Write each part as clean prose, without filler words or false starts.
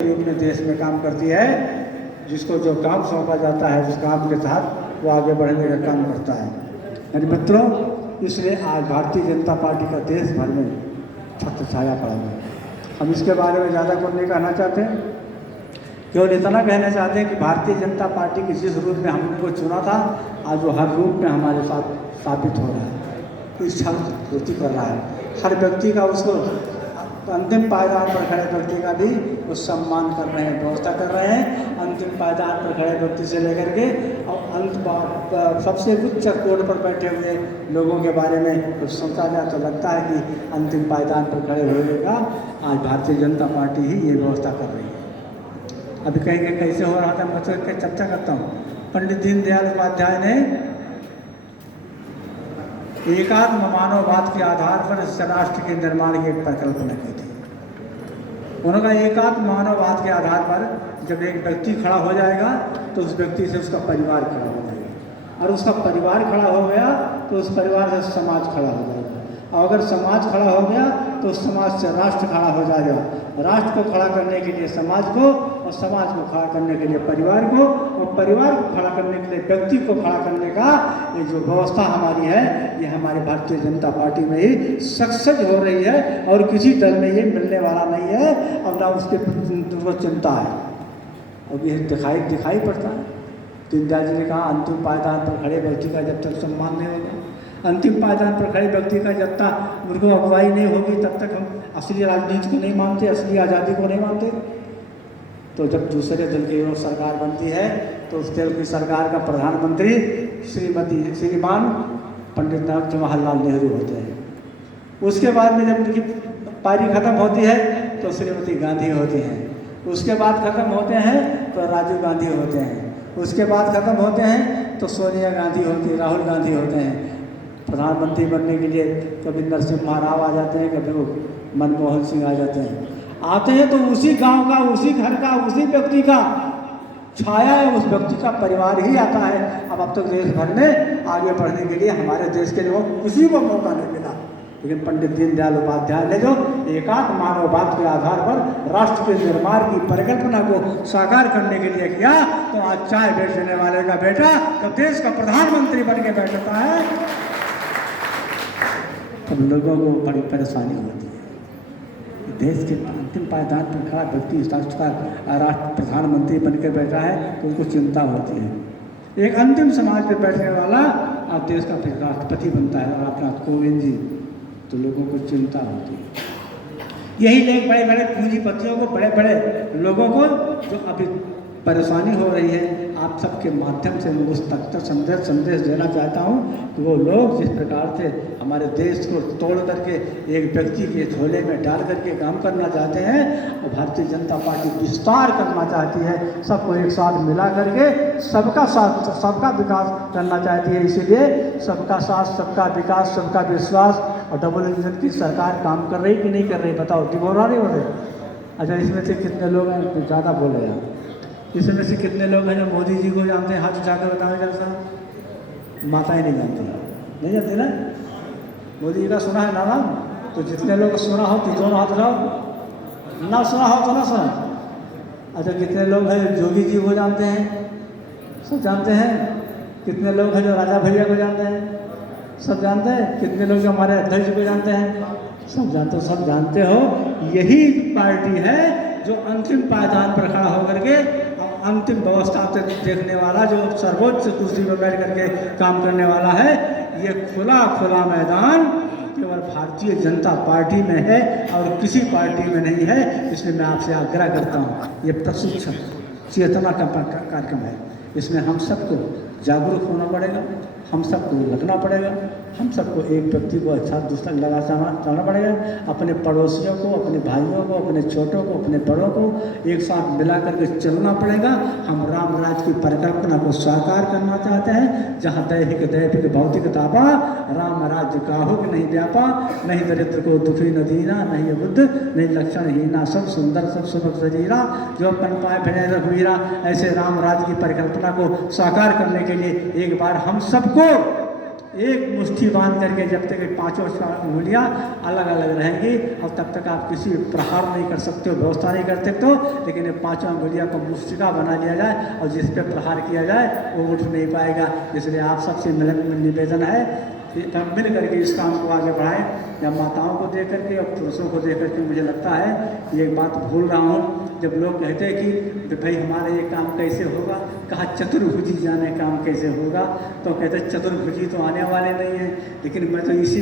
अपने देश में काम करती है, जिसको जो काम सौंपा जाता है उस काम के साथ वो आगे बढ़ने का काम करता है। यानी मित्रों, इसलिए आज भारतीय जनता पार्टी का देश भर में छत्र छाया पड़ा है। हम इसके बारे में ज़्यादा कुछ नहीं कहना चाहते, केवल इतना कहना चाहते हैं कि भारतीय जनता पार्टी की जिस रूप में हमको चुना था, आज वो हर रूप में हमारे साथ साबित हो रहा है, इच्छा पूर्ति कर रहा है। हर व्यक्ति का उसको अंतिम पायदान पर खड़े व्यक्ति का भी वो सम्मान कर रहे हैं, व्यवस्था कर रहे हैं। अंतिम पायदान पर खड़े व्यक्ति से लेकर के और सबसे उच्च कोड पर बैठे हुए लोगों के बारे में कुछ सोचा जाए तो लगता है कि अंतिम पायदान पर खड़े होने का आज भारतीय जनता पार्टी ही ये व्यवस्था कर रही है। अभी कहीं कैसे हो रहा था, मैं तो चर्चा करता हूँ। पंडित दीनदयाल उपाध्याय ने एकात्म मानववाद के आधार पर इस राष्ट्र के निर्माण की एक परिकल्पना की थी। उन्होंने एकात्म मानववाद के आधार पर जब एक व्यक्ति खड़ा हो जाएगा तो उस व्यक्ति से उसका परिवार खड़ा हो जाएगा, और उसका परिवार खड़ा हो गया तो उस परिवार से समाज खड़ा हो जाएगा, और अगर समाज खड़ा हो गया तो उस समाज से राष्ट्र खड़ा हो जाएगा। राष्ट्र को खड़ा करने के लिए समाज को, और समाज को खड़ा करने के लिए परिवार को, और परिवार को खड़ा करने के लिए व्यक्ति को खड़ा करने का ये जो व्यवस्था हमारी है, ये हमारे भारतीय जनता पार्टी में ही सक्सेस हो रही है, और किसी दल में ये मिलने वाला नहीं है, और ना उसके चिंता है। और ये दिखाई पड़ता है। दीनदयाल जी ने कहा, अंतिम पायदान पर खड़े व्यक्ति का जब तक सम्मान नहीं होगा, अंतिम पायदान पर खड़े व्यक्ति का जब तक उनको अगुवाई नहीं होगी, तब तक हम असली राजनीति को नहीं मानते, असली आज़ादी को नहीं मानते। तो जब दूसरे दल की ओर सरकार बनती है तो उस दल की सरकार का प्रधानमंत्री श्रीमान पंडित जवाहरलाल नेहरू होते हैं। उसके बाद में जब उनकी पारी खत्म होती है तो श्रीमती गांधी होती हैं। उसके बाद खत्म होते हैं तो राजीव गांधी होते हैं। उसके बाद खत्म होते हैं तो सोनिया गांधी होती, राहुल गांधी होते हैं। प्रधानमंत्री बनने के लिए कभी नरसिम्हा राव आ जाते हैं, कभी वो मनमोहन सिंह आ जाते हैं। आते हैं तो उसी गांव का, उसी घर का, उसी व्यक्ति का छाया है, उस व्यक्ति का परिवार ही आता है। अब तक देश भर में आगे बढ़ने के लिए हमारे देश के लोगों किसी को मौका नहीं मिला, लेकिन पंडित दीनदयाल उपाध्याय ने जो एकात्म मानववाद के आधार पर राष्ट्र के निर्माण की परिकल्पना को साकार करने के लिए किया, तो आज चाय बेचने वाले का बेटा जब देश का प्रधानमंत्री बन के बैठता है तब लोगों को बड़ी परेशानी होती है। देश के अंतिम पायदान पर खड़ा व्यक्ति राष्ट्र का राष्ट्र प्रधानमंत्री बनकर बैठा है तो उनको चिंता होती है। एक अंतिम समाज पर बैठने वाला आप देश का फिर राष्ट्रपति बनता है, रामनाथ कोविंद जी, तो लोगों को चिंता होती है। यही लोग बड़े बड़े पूंजीपतियों को, बड़े बड़े लोगों को जो अभी परेशानी हो रही है, आप सबके माध्यम से उस तक संदेश देना चाहता हूँ कि वो लोग जिस प्रकार से हमारे देश को तोड़ करके एक व्यक्ति के झोले में डाल करके काम करना चाहते हैं, और भारतीय जनता पार्टी विस्तार करना चाहती है, सबको एक साथ मिला करके सबका साथ, सबका विकास करना चाहती है। इसीलिए सबका साथ, सबका विकास, सबका विश्वास और डबल इंजन की सरकार काम कर रही कि नहीं कर रही, बताओ, बोल रहा नहीं हो रहे? अच्छा, इसमें से कितने लोग हैं, कुछ ज़्यादा बोल रहे हैं? इसमें से कितने लोग हैं जो मोदी जी को जानते हैं? हाथ उठाकर बताओ जरा सा। माताएं नहीं जानती, नहीं जानते ना? मोदी जी का सुना है नाम? तो जितने लोग सुना हो तो दोनों हाथ उठाओ, ना सुना हो तो ना सुना। अच्छा, कितने लोग हैं जोगी जी को जानते हैं? सब जानते हैं। कितने लोग हैं जो राजा भैया को जानते हैं? सब जानते हैं। कितने लोग जो हमारे अध्यक्ष को जानते हैं? सब जानते हो। सब जानते हो, यही पार्टी है जो अंतिम पायदान पर खड़ा होकर के अंतिम व्यवस्था से देखने वाला, जो सर्वोच्च कुर्सी पर बैठ करके काम करने वाला है। ये खुला मैदान केवल भारतीय जनता पार्टी में है और किसी पार्टी में नहीं है। इसलिए मैं आपसे आग्रह करता हूँ, ये प्रशिक्षण चेतना का कार्यक्रम है, इसमें हम सबको जागरूक होना पड़ेगा, हम सबको लगना पड़ेगा, हम सबको एक व्यक्ति को अच्छा दूसरा लगा चलना पड़ेगा। अपने पड़ोसियों को, अपने भाइयों को, अपने छोटों को, अपने बड़ों को एक साथ मिला करके चलना पड़ेगा। हम राम राज की परिकल्पना को साकार करना चाहते हैं, जहाँ दैहिक भौतिक तापा, राम राज्य काहुक नहीं व्यापा, नहीं दरिद्र को दुखी न दीना, नहीं बुद्ध नहीं लक्षणहीना, सब सुंदर सब सुख सजीरा, जो अपन पाए भजन रघुवीरा। ऐसे राम राज की परिकल्पना को साकार करने के लिए एक बार हम सबको एक मुट्ठी बांध करके जब तक पांचों उंगलियां अलग अलग रहेंगी और तब तक आप किसी प्रहार नहीं कर सकते हो, व्यवस्था नहीं कर सकते हो। लेकिन ये पांचों उंगलियां को मुष्टिका बना लिया जाए और जिस पे प्रहार किया जाए वो उठ नहीं पाएगा। इसलिए आप सबसे निवेदन है कि तब मिल करके इस काम को आगे बढ़ाएं। जब माताओं को देख करके और पुरुषों को देख करके मुझे लगता है ये बात भूल रहा हूँ, जब लोग कहते हैं कि भाई हमारा ये काम कैसे होगा, कहा चतुर्भुजी जाने काम कैसे होगा, तो कहते चतुर्भुजी तो आने वाले नहीं है। लेकिन मैं तो इसी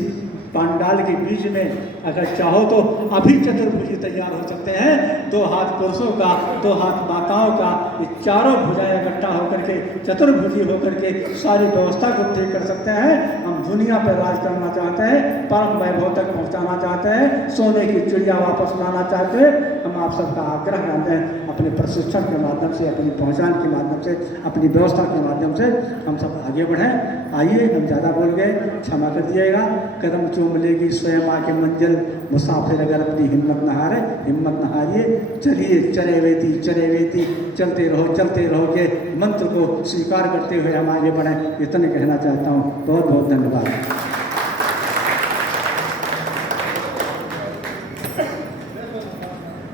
पंडाल के बीच में अगर चाहो तो अभी चतुर्भुजी तैयार हो सकते हैं। 2 हाथ पुरुषों का, 2 हाथ माताओं का, ये चारों भुजाएं इकट्ठा होकर के चतुर्भुजी होकर के सारी व्यवस्था को ठीक कर सकते हैं। हम दुनिया पर राज करना चाहते हैं, परम वैभव तक पहुंचाना चाहते हैं, सोने की चिड़िया वापस लाना चाहते हैं। हम आप सबका आग्रह करते हैं अपने प्रशिक्षण के माध्यम से, अपनी पहचान के माध्यम से, अपनी व्यवस्था के माध्यम से हम सब आगे बढ़ें। आइए, हम ज़्यादा बोल गए, क्षमा कर दिएगा। कदम चूम लेगी स्वयं आके मंजिल, मुसाफिर अगर अपनी हिम्मत न हारे, हिम्मत न हारिए। चलिए चले वेती चलते रहो के मंत्र को स्वीकार करते हुए हम आगे बढ़ें। इतना कहना चाहता हूँ। बहुत बहुत धन्यवाद।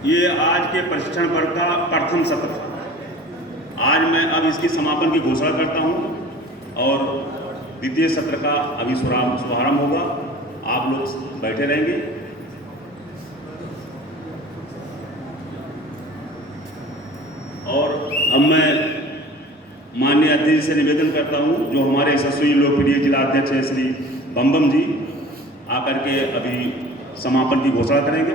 ये आज के प्रशिक्षण वर्ग का प्रथम सत्र था। आज मैं अब इसकी समापन की घोषणा करता हूं और द्वितीय सत्र का अभी शुभारंभ होगा। आप लोग बैठे रहेंगे। और अब मैं माननीय अध्यक्ष से निवेदन करता हूं, जो हमारे यशस्वी लोकप्रिय जिला अध्यक्ष है श्री बम जी, आकर के अभी समापन की घोषणा करेंगे।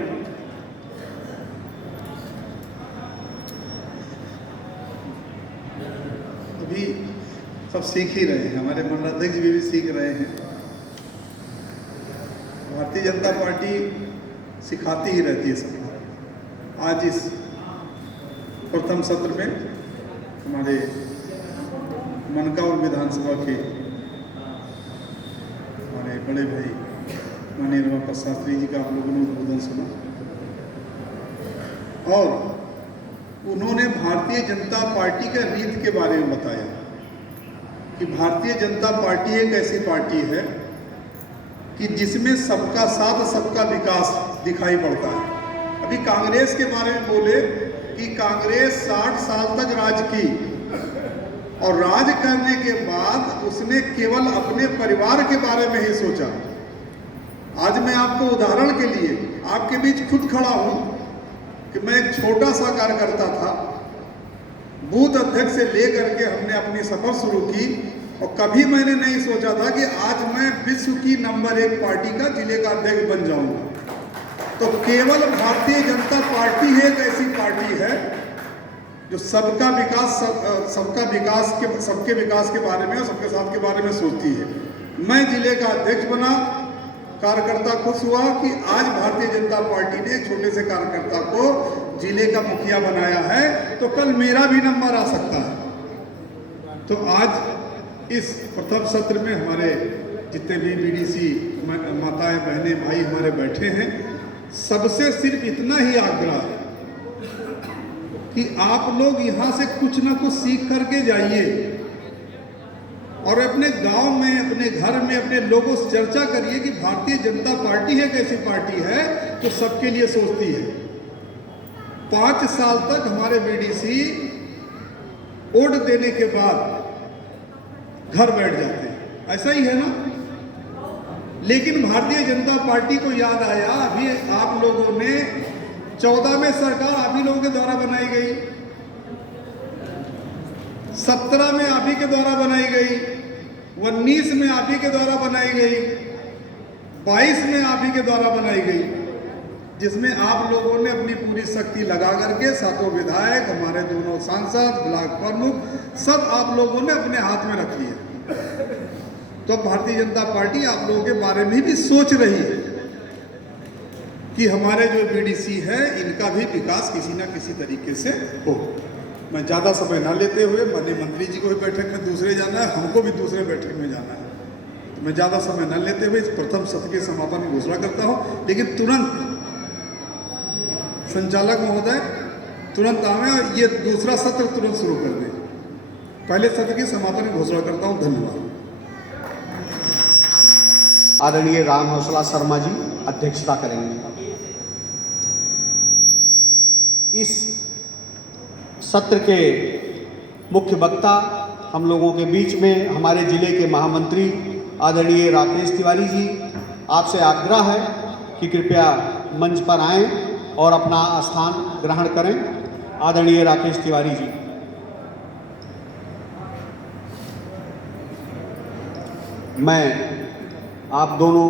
अभी सब सीख ही रहे हैं, हमारे मंडलाध्यक्ष भी सीख रहे हैं। भारतीय जनता पार्टी सिखाती ही रहती है सबको। आज इस प्रथम सत्र में हमारे मनकापुर विधानसभा के हमारे बड़े भाई माननीय रमापत शास्त्री जी का आप लोगों ने उद्बोधन सुना और उन्होंने भारतीय जनता पार्टी का रीत के बारे में बताया कि भारतीय जनता पार्टी एक ऐसी पार्टी है कि जिसमें सबका साथ सबका विकास दिखाई पड़ता है। अभी कांग्रेस के बारे में बोले कि कांग्रेस 60 साल तक राज की और राज करने के बाद उसने केवल अपने परिवार के बारे में ही सोचा। आज मैं आपको उदाहरण के लिए आपके बीच खुद खड़ा हूं कि मैं एक छोटा सा कार्यकर्ता था, बूथ अध्यक्ष से लेकर के हमने अपनी सफर शुरू की और कभी मैंने नहीं सोचा था कि आज मैं विश्व की नंबर 1 पार्टी का जिले का अध्यक्ष बन जाऊंगा। तो केवल भारतीय जनता पार्टी ही एक ऐसी पार्टी है जो सबका विकास सबके विकास के बारे में और सबके साथ के बारे में सोचती है। मैं जिले का अध्यक्ष बना, कार्यकर्ता खुश हुआ कि आज भारतीय जनता पार्टी ने छोटे से कार्यकर्ता को जिले का मुखिया बनाया है, तो कल मेरा भी नंबर आ सकता है। तो आज इस प्रथम सत्र में हमारे जितने भी बीडीसी माताएं, बहनें, भाई हमारे बैठे हैं, सबसे सिर्फ इतना ही आग्रह है कि आप लोग यहाँ से कुछ ना कुछ सीख करके जाइए और अपने गांव में, अपने घर में, अपने लोगों से चर्चा करिए कि भारतीय जनता पार्टी एक ऐसी पार्टी है जो सबके लिए सोचती है। 5 साल तक हमारे बीडीसी वोट देने के बाद घर बैठ जाते हैं, ऐसा ही है ना। लेकिन भारतीय जनता पार्टी को याद आया, अभी आप लोगों ने 14 में सरकार आप ही लोगों के द्वारा बनाई गई, 17 में आप ही के द्वारा बनाई गई, 19 में आप ही के द्वारा बनाई गई, 22 में आप ही के द्वारा बनाई गई, जिसमें आप लोगों ने अपनी पूरी शक्ति लगा करके 7 विधायक, हमारे दोनों सांसद, ब्लॉक प्रमुख, सब आप लोगों ने अपने हाथ में रख लिया। तो भारतीय जनता पार्टी आप लोगों के बारे में भी सोच रही है कि हमारे जो बीडीसी है इनका भी विकास किसी ना किसी तरीके से हो। मैं ज़्यादा समय ना लेते हुए, माननीय मंत्री जी को भी बैठक में दूसरे जाना है, हमको भी दूसरे बैठक में जाना है, तो मैं ज़्यादा समय न लेते हुए इस प्रथम सत्र के समापन की घोषणा करता हूँ। लेकिन तुरंत संचालक महोदय तुरंत आवे और ये दूसरा सत्र तुरंत शुरू कर दें। पहले सत्र की समापन की घोषणा करता हूँ। धन्यवाद। आदरणीय राम हौसला शर्मा जी अध्यक्षता करेंगे। इस सत्र के मुख्य वक्ता हम लोगों के बीच में हमारे जिले के महामंत्री आदरणीय राकेश तिवारी जी, आपसे आग्रह है कि कृपया मंच पर आएं और अपना स्थान ग्रहण करें। आदरणीय राकेश तिवारी जी। मैं आप दोनों